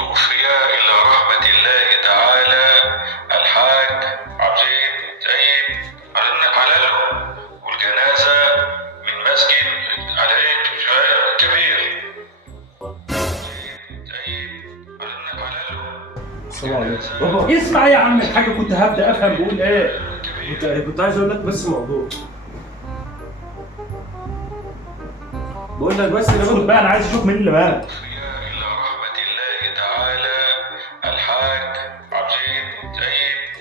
توفي إلى رحمة الله تعالى الحاج عبد زيد علله، والجنازة من مسجد علي كبير. السلام عليكم. اسمع يا عم الحاج، كنت هبدا افهم بقول ايه. كنت عايز اقول لك بس موضوع. بقول لك بس خد بقى، انا عايز اشوف مين اللي مات. إلى رحمة الله تعالى الحاج عبد زيد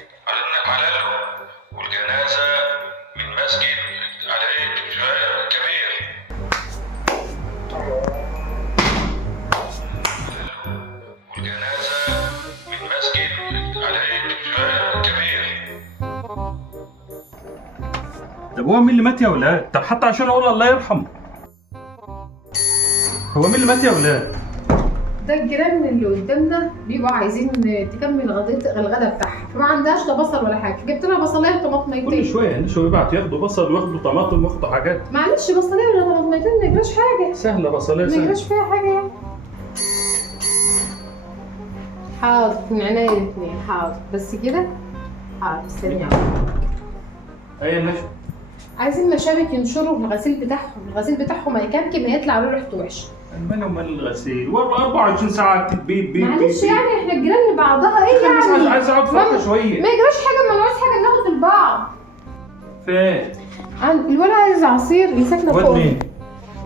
علله، والجنازة من مسجد علي كبير. والجنازة من مسجد علي كبير. طب هو مين اللي مات يا ولاد؟ طب حتى عشان اقول الله يرحمه. هو مين اللي مات يا ولاد؟ ده الجيران اللي قدامنا بيبقوا عايزين تكمل الغدا بتاعها، فما عندهاش لا بصل ولا حاجه، جبت لها بصلايه وطماطميتين. كل شويه يبعت ياخدوا بصل وياخدوا طماطم وياخدوا حاجات. معلش بصلايه ولا طماطميتين ما يجراش حاجه. سهله بصلايه ما سهله. يجراش فيها حاجه يعني. حاضر من عينيا الاثنين، حاضر بس كده. حاضر استني. ايه ماشي. عايزين مشابك ينشروا الغسيل بتاعهم هيكمكم هيطلع له ريحته وحشه. المال ومال الغسيل 24 ساعه بيت معلش يعني احنا الجيران لبعضها ايه يعني؟ عايز اقعد فوقها شويه. ما يجراش حاجه، ما نعوز حاجه ناخد البعض. فين؟ الولد عايز عصير اللي ساكنه فوق. مين؟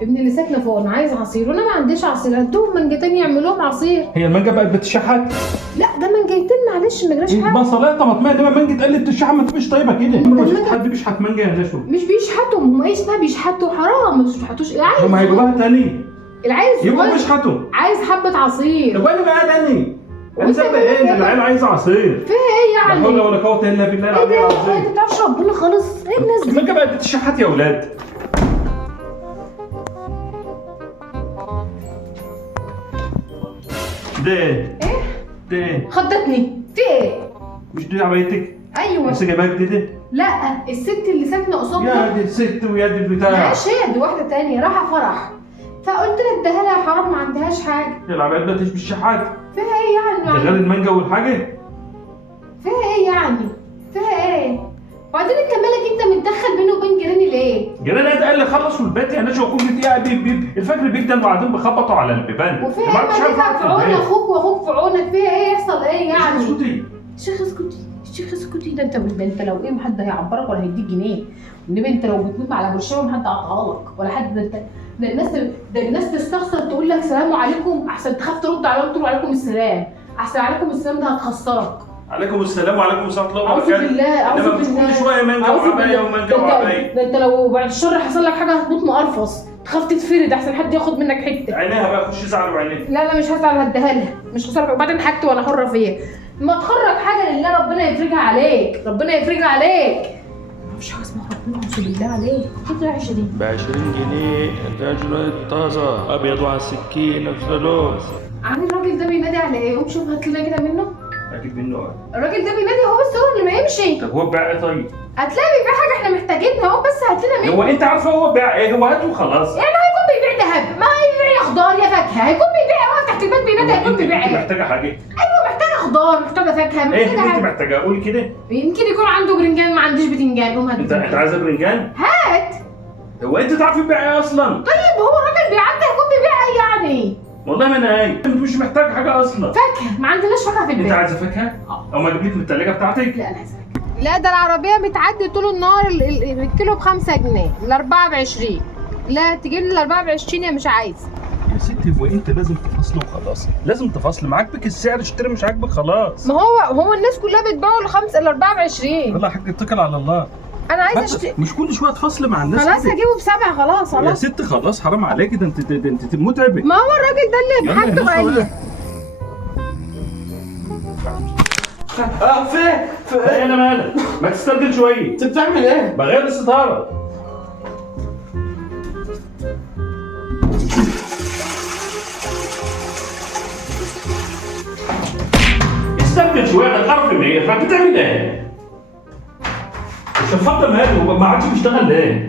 ابني اللي ساكنه فوق انا عايز عصير وانا ما عنديش عصير، هدوهم منجتين يعملوهم عصير. هي المانجا بقت بتشحت؟ لا ده منجتين معلش ما يجراش حاجه. بصلايه طماطميه انما مانجا قلت تشحت ما تبقاش طيبه كده. ما حد بيشحت مانجا يا نشوى. مش بيشحتوا، هم ايه اسمها بيشحتوا؟ حرام ما بيشحتوش. العيل هم هيجيبوها تاني. العيل يبقوا الصغير بيشحتوا. عايز حبه عصير. طب انا بقى تاني. انا وانت سبب ايه؟ كمان العيال عايزه عصير. فيها ايه لا يعني؟ حول ولا قوه الا بالله ايه العلي ده؟ العظيم. انت بتعرفش ربنا خالص؟ ايه الناس دي؟ المانجا بقت بتشحت يا ولاد. ده ايه؟ ده خضتني في ايه؟ مش دي عبايتك؟ ايوه. لسه جايباها جديده؟ لا الست اللي ساكنه يا قصادنا دي الست ويا دي البتاع. معاش، هي دي واحده تانية رايحه فرح، فقلت لها اديها لها حرام ما عندهاش حاجه. العبايات بقت تشبه الشحات. فيها ايه ده غير يعني؟ المانجا والحاجه. فيها ايه يعني؟ فيها ايه؟ وبعدين انت مالك انت متدخل بيني وبين جيراني ليه؟ جيران قال لي خلصوا البيت يا نشوى وكل دقيقه الفجر بيجدل وقاعدين بيخبطوا على البيبان. وفيها ايه؟ ما تدفع في عون اخوك واخوك في عونك، فيها ايه يحصل ايه يعني؟ اسكتي. الشيخ اسكتي، الشيخ اسكتي، ده انت لو ايه محد هيعبرك ولا هيديك جنيه، انما انت لو بتموت على برشامه محد هيعطيها لك ولا حد. ده الناس تستخسر تقول لك سلام عليكم احسن تخاف ترد عليهم تقول عليكم السلام، احسن عليكم السلام ده هتخسرك. عليكم السلام وعليكم السلام ورحمه الله اعوذ وبركاته. بالله اعوذ انما مش بالله كل شويه مانجا وعبايه ومانجا وعبايه. ده انت لو بعد الشر حصل لك حاجه هتموت مقرفص، تخاف تتفرد احسن حد ياخد منك حته. عينيها بقى خش زعل وعينيها. لا مش هزعل، هديها لها مش خساره، وبعدين حاجتي وانا حره فيها. ما تخرج حاجه لله ربنا يفرجها عليك، ربنا يفرجها عليك. مفيش حاجه اسمها ربنا، اعوذ بالله عليك. خد 20 ب 20 جنيه الرجل طازة أبيض وعلى السكين فلوس. عامل الراجل ده بينادي على ايه؟ قوم شوف هات لنا كده منه. اجيب منه ايه؟ الراجل ده بينادي هو بس، هو اللي ما يمشي. طب هو بيع ايه طيب؟ هتلاقي بيبيع حاجه احنا محتاجينها، هو بس هات لنا منه. هو انت عارفه هو بيع ايه؟ هو هاته وخلاص. يعني هيكون بيبيع ذهب، ما هيبيع يا خضار يا فاكهه، هيكون بيبيع واقف تحت البيت بينادي هيكون بيبيع انت ايه؟ محتاجه حاجه؟ ايوه محتاجه خضار، محتاجه فاكهه، ايه محتاجه اللي انت حاجه. محتاجه؟ قولي كده. يمكن يكون عنده برنجان ما عنديش بتنجان، قوم هات انت عايزه برنجان؟ هات. هو انت تعرفي تبيع ايه اصلا؟ طيب هو الراجل بيعدي هيكون بيبيع ايه يعني؟ والله ما انا قايل، انت مش محتاج حاجه اصلا. فاكهه، ما عندناش فاكهه في البيت. انت عايزه فاكهه؟ او ما اجيب لك من الثلاجه بتاعتك؟ لا انا عايزه فاكهه. لا ده العربيه بتعدي طول النهار الكيلو ب5 جنيه، الاربعه ب20. لا تجيب لي الاربعه ب20 يا مش عايزه. يا ستي هو انت لازم تفصل وخلاص، لازم تفصل. ما عاجبك السعر اشتري، مش عاجبك خلاص. ما هو الناس كلها بتبيعوا الاربعه ب20. والله يا حاج اتكل على الله. انا عايزه اشتري. مش كل شويه تفصل مع الناس خلاص كده. هجيبه ب7 خلاص يا خلاص. ست خلاص حرام عليكي، ده انت متعبه. ما هو الراجل ده اللي يلا بحاجته يا غاليه. فين؟ ايه انا مالك؟ ما تسترجل شويه. انت بتعمل ايه؟ بغير الستاره. استرجل شويه، ده القرف اللي هي. فانت بتعمل ايه؟ مش الخط ماله ما عادش بيشتغل ليه؟